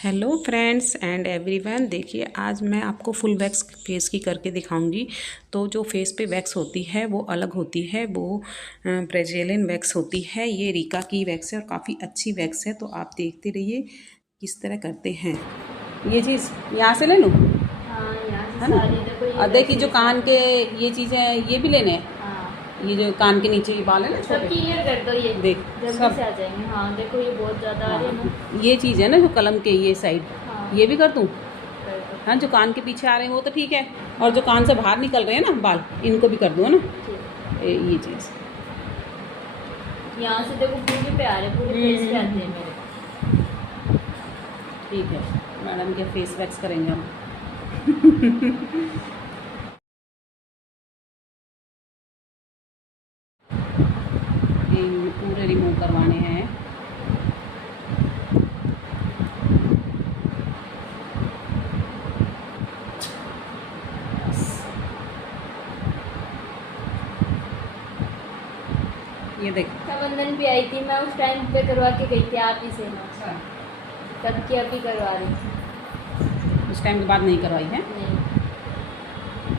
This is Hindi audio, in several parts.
हेलो फ्रेंड्स एंड एवरीवन, देखिए आज मैं आपको फुल वैक्स फेस की करके दिखाऊंगी। तो जो फेस पे वैक्स होती है वो अलग होती है, वो ब्राज़ीलियन वैक्स होती है। ये रीका की वैक्स है और काफ़ी अच्छी वैक्स है। तो आप देखते रहिए किस तरह करते हैं। ये चीज़ यहाँ से ले लूँ? हाँ, यहाँ से सारी देखो। ये देखिए जो कान के ये चीज़ें ये भी लेने हैं। हाँ, ये जो कान के नीचे ये बाल है ना सब छोटे, क्लियर कर दो। ये देख जल्दी सब। से आ जाएंगे। हाँ देखो, ये बहुत ज़्यादा आ रही है ना। ये चीज़ है ना जो कलम के ये साइड, हाँ, ये भी कर दूँ? कर दो। हाँ, जो कान के पीछे आ रहे हैं वो तो ठीक है, और जो कान से बाहर निकल रहे हैं ना बाल, इनको भी कर दो ना। ठीक। ये चीज़ यहाँ से देखो पूरे पे आ रहे, पूरे फेस पे आते हैं मेरे। ठीक है, मैडम के फेस वैक्स करेंगे हम। ये पूरे रिमूव करवाने हैं। ये देख, रक्षाबंधन भी आई थी, मैं उस टाइम पे करवा के गई थी आप ही से। अच्छा, तब की अभी करवा रही थी। उस टाइम के बाद नहीं करवाई है? नहीं,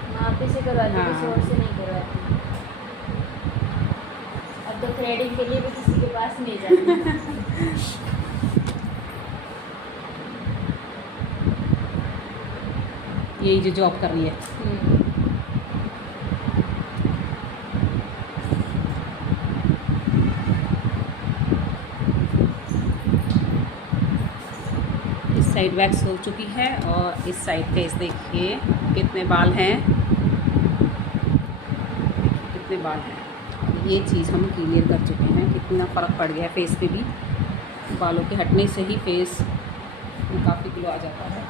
मैं आप ही से करवाती, हाँ। किसी और से नहीं करवाती। अब तो थ्रेडिंग के लिए भी किसी के पास नहीं जाती। यही जो जॉब कर रही है। इस साइड वैक्स हो चुकी है और इस साइड फेस देखिए कितने बाल हैं, कितने बाल हैं। ये चीज़ हम क्लियर कर चुके हैं, कितना फ़र्क पड़ गया है फेस पे भी। बालों के हटने से ही फेस में काफ़ी ग्लो आ जाता है।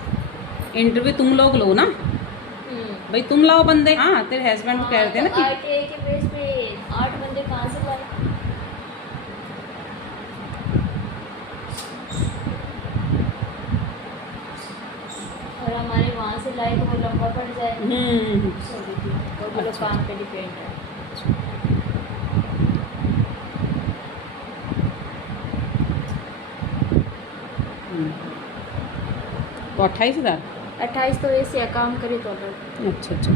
इंटरव्यू तुम लोग लो ना भाई, तुम लाओ बंदे। हाँ, तेरे हस्बैंड कह रहे थे ना कि 8 के बेस पे 8 बंदे कहाँ से लाए। और हमारे वहाँ से लाए तो वो लंबा पड़ जाए। वो भी लोग काम पे डिपेंड है। तो 28,000। 28 तो ऐसे काम करे तो अलग। अच्छा अच्छा।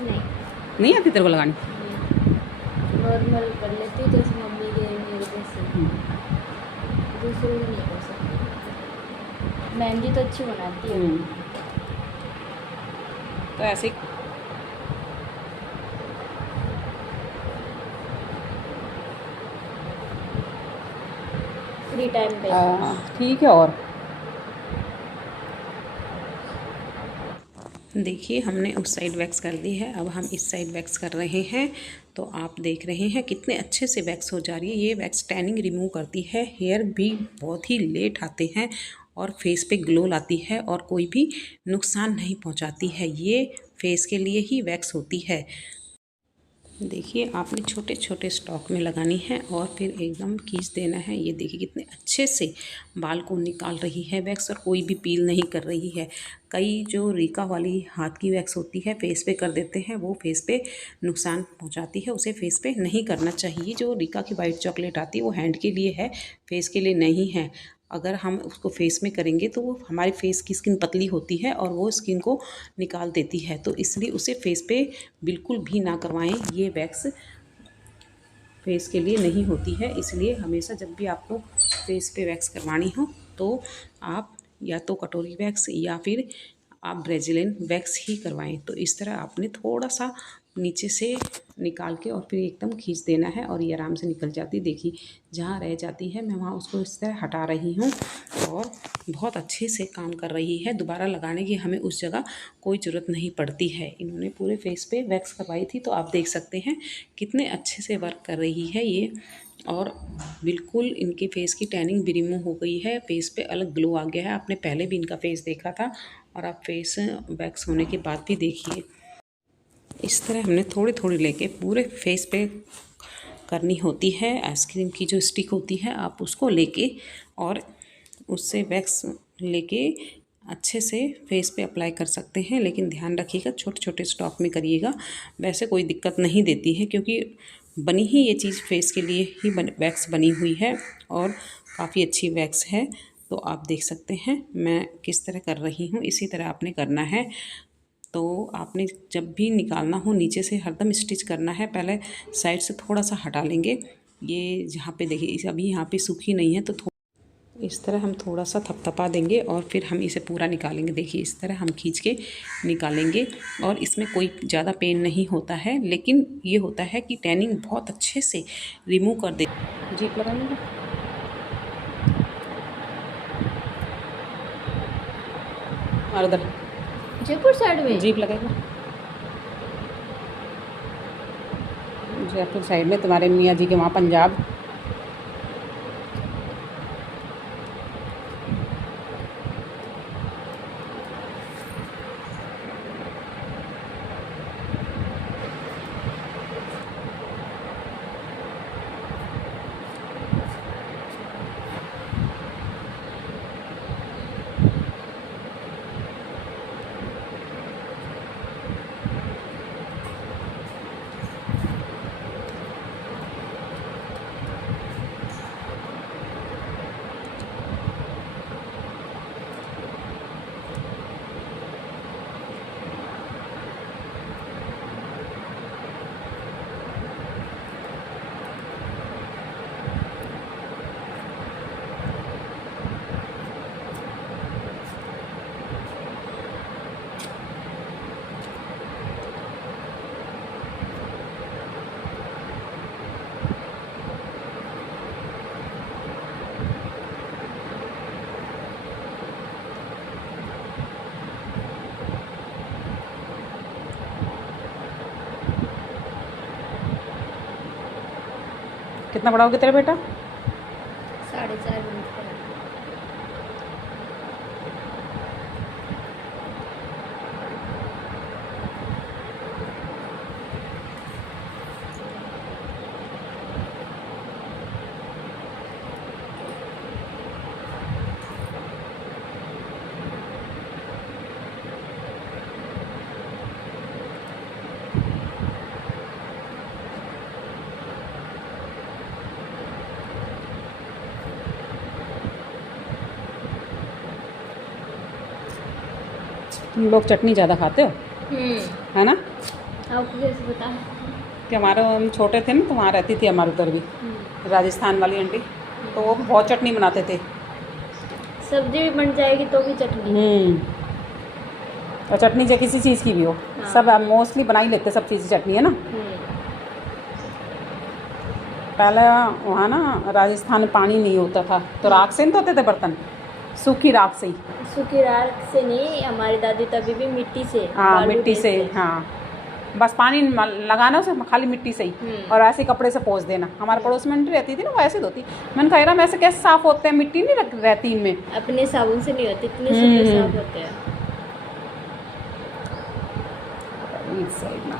नहीं, नहीं आती तेरे को लगानी? नॉर्मल कर लेती हूँ, जैसे मम्मी के मेरे जैसे। दूसरे को नहीं कर सकती। मेहंदी तो अच्छी बनाती है। तो ऐसे ही फ्री टाइम पे। ठीक है। और देखिए हमने उस साइड वैक्स कर दी है, अब हम इस साइड वैक्स कर रहे हैं। तो आप देख रहे हैं कितने अच्छे से वैक्स हो जा रही है। ये वैक्स टैनिंग रिमूव करती है, हेयर भी बहुत ही लेट आते हैं और फेस पे ग्लो लाती है और कोई भी नुकसान नहीं पहुंचाती है। ये फेस के लिए ही वैक्स होती है। देखिए आपने छोटे छोटे स्टॉक में लगानी है और फिर एकदम खींच देना है। ये देखिए कितने अच्छे से बाल को निकाल रही है वैक्स और कोई भी पील नहीं कर रही है। कई जो रीका वाली हाथ की वैक्स होती है फेस पे कर देते हैं, वो फेस पे नुकसान पहुंचाती है, उसे फेस पे नहीं करना चाहिए। जो रीका की वाइट चॉकलेट आती है वो हैंड के लिए है, फेस के लिए नहीं है। अगर हम उसको फेस में करेंगे तो वो हमारे फेस की स्किन पतली होती है और वो स्किन को निकाल देती है, तो इसलिए उसे फेस पे बिल्कुल भी ना करवाएं। ये वैक्स फेस के लिए नहीं होती है, इसलिए हमेशा जब भी आपको फेस पे वैक्स करवानी हो तो आप या तो कटोरी वैक्स या फिर आप ब्राज़ीलियन वैक्स ही करवाएं। तो इस तरह आपने थोड़ा सा नीचे से निकाल के और फिर एकदम खींच देना है और ये आराम से निकल जाती है। देखिए जहाँ रह जाती है मैं वहाँ उसको इस तरह हटा रही हूँ और बहुत अच्छे से काम कर रही है। दोबारा लगाने की हमें उस जगह कोई ज़रूरत नहीं पड़ती है। इन्होंने पूरे फेस पे वैक्स करवाई थी, तो आप देख सकते हैं कितने अच्छे से वर्क कर रही है ये। और बिल्कुल इनके फेस की टैनिंग भी रिमूव हो गई है, फेस पे अलग ग्लो आ गया है। आपने पहले भी इनका फेस देखा था और आप फेस वैक्स होने के बाद भी देखिए। इस तरह हमने थोड़ी थोड़ी लेके पूरे फेस पे करनी होती है। आइसक्रीम की जो स्टिक होती है आप उसको लेके और उससे वैक्स लेके अच्छे से फेस पे अप्लाई कर सकते हैं, लेकिन ध्यान रखिएगा छोटे छोटे स्टॉक में करिएगा। वैसे कोई दिक्कत नहीं देती है क्योंकि बनी ही ये चीज़ फेस के लिए ही वैक्स बनी हुई है और काफ़ी अच्छी वैक्स है। तो आप देख सकते हैं मैं किस तरह कर रही हूँ, इसी तरह आपने करना है। तो आपने जब भी निकालना हो नीचे से हरदम स्टिच करना है, पहले साइड से थोड़ा सा हटा लेंगे। ये जहाँ पे देखिए अभी यहाँ पे सूखी नहीं है तो इस तरह हम थोड़ा सा थपथपा देंगे और फिर हम इसे पूरा निकालेंगे। देखिए इस तरह हम खींच के निकालेंगे और इसमें कोई ज़्यादा पेन नहीं होता है, लेकिन ये होता है कि टैनिंग बहुत अच्छे से रिमूव कर दे। जीप लगाएंगे और उधर जयपुर साइड में जीप लगेगा, जयपुर साइड में तुम्हारे मियाँ जी के वहाँ पंजाब। कितना बड़ा हो गया तेरा बेटा? 4.5 मिनट का। तुम लोग चटनी ज़्यादा खाते हो है ना? आपको कैसे पता? कि हमारे हम छोटे थे ना तो वहाँ रहती थी हमारे उधर भी राजस्थान वाली आंटी, तो वो बहुत चटनी बनाते थे। सब्जी भी बन जाएगी तो भी चटनी। और चटनी चाहे किसी चीज़ की भी हो, हाँ। सब मोस्टली बना ही लेते सब चीज़ चटनी, है ना? पहले वहाँ ना राजस्थान में पानी नहीं होता था तो राख से नहीं धोते थे बर्तन, सूखी राख से ही। सूखी राख से नहीं, हमारी दादी तभी भी मिट्टी से। हाँ मिट्टी से, हाँ बस पानी लगाना उसे खाली मिट्टी से ही और ऐसे कपड़े से पोंछ देना। हमारे पड़ोस में आंटी रहती थी ना, वो ऐसे धोती। मैंने कहा मैं ऐसे कैसे साफ़ होते हैं, मिट्टी नहीं रहती इनमें। अपने साबुन से नहीं होते, इतने सुंदर साफ होते हैं। इस साइड ना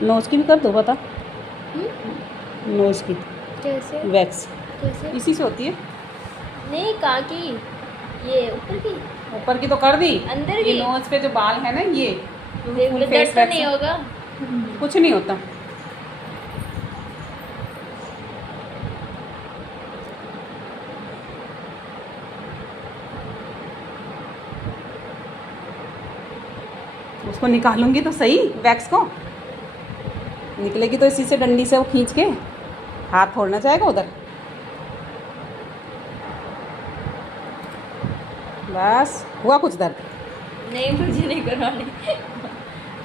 नोज की भी कर दो, बता नोज की कैसे वैक्स कैसे? इसी से होती है। नहीं, कहाँ की? ये ऊपर की? ऊपर की तो कर दी, अंदर ये की? नोज पे जो बाल है ना ये फुल दर्द फेस तो वैक्स नहीं है। होगा? कुछ नहीं होता। उसको निकालूंगी तो सही, वैक्स को निकलेगी तो इसी से डंडी से वो खींच के हाथ फोड़ना चाहेगा उधर। बस हुआ कुछ दर्द? नहीं, मुझे नहीं करवानी।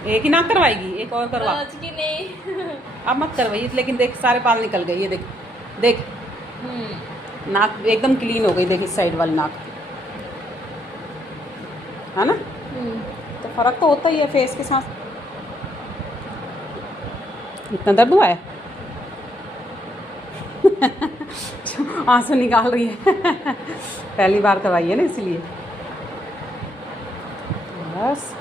एक ही नाक करवाएगी, एक और करवा। आज की नहीं। अब मत करवाइए, लेकिन देख सारे बाल निकल गए, ये देख देख नाक एकदम क्लीन हो गई, देख इस साइड वाली नाक, है ना। तो फर्क तो होता ही है फेस के साथ। इतना दर्द हुआ है आंसू निकाल रही है पहली बार करवाई है ना इसलिए। बस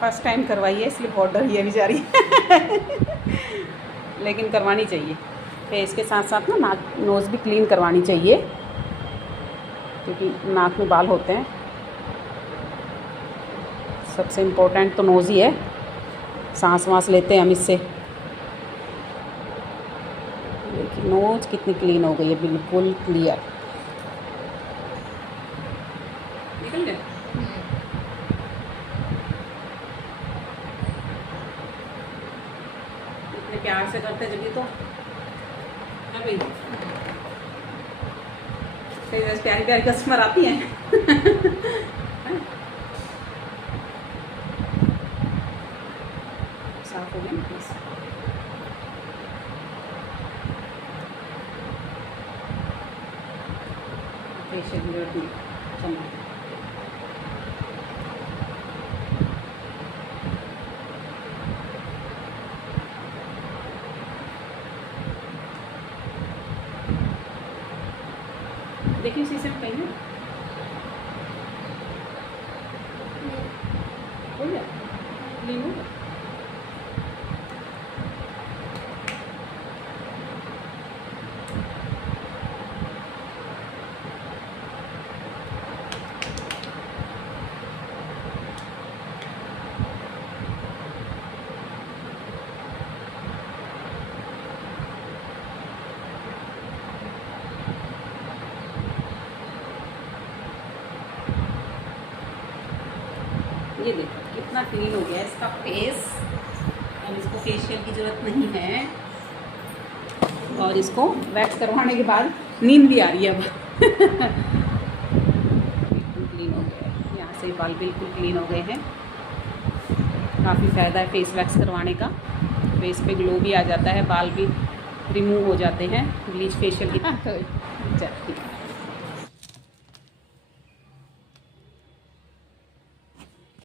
फर्स्ट टाइम करवाई है इसलिए बहुत डर है बेचारी लेकिन करवानी चाहिए। फेस के साथ साथ ना नाक नोज़ भी क्लीन करवानी चाहिए, क्योंकि नाक में बाल होते हैं। सबसे इम्पोर्टेंट तो नोज़ ही है, सांस वाँस लेते हैं हम इससे। देखिए नोज़ कितनी क्लीन हो गई है, बिल्कुल क्लियर। निकल गए। इतने प्यार से करते जब तो है भाई, प्यारी प्यारी कस्टमर आती हैं साफ हो गए प्लीज। फेशियल मिरर भी चमक। देखिए शीशे में कहीं हो गया क्लीन हो गया। ये देखो कितना क्लीन हो गया इसका फेस। अब इसको फेशियल की ज़रूरत नहीं है, और इसको वैक्स करवाने के बाद नींद भी आ रही है अब बिल्कुल क्लीन हो गया है, यहाँ से बाल बिल्कुल क्लीन हो गए हैं। काफ़ी फ़ायदा है फेस वैक्स करवाने का, फेस पे ग्लो भी आ जाता है, बाल भी रिमूव हो जाते हैं ब्लीच फेशियल की। हाँ तो चल ठीक है।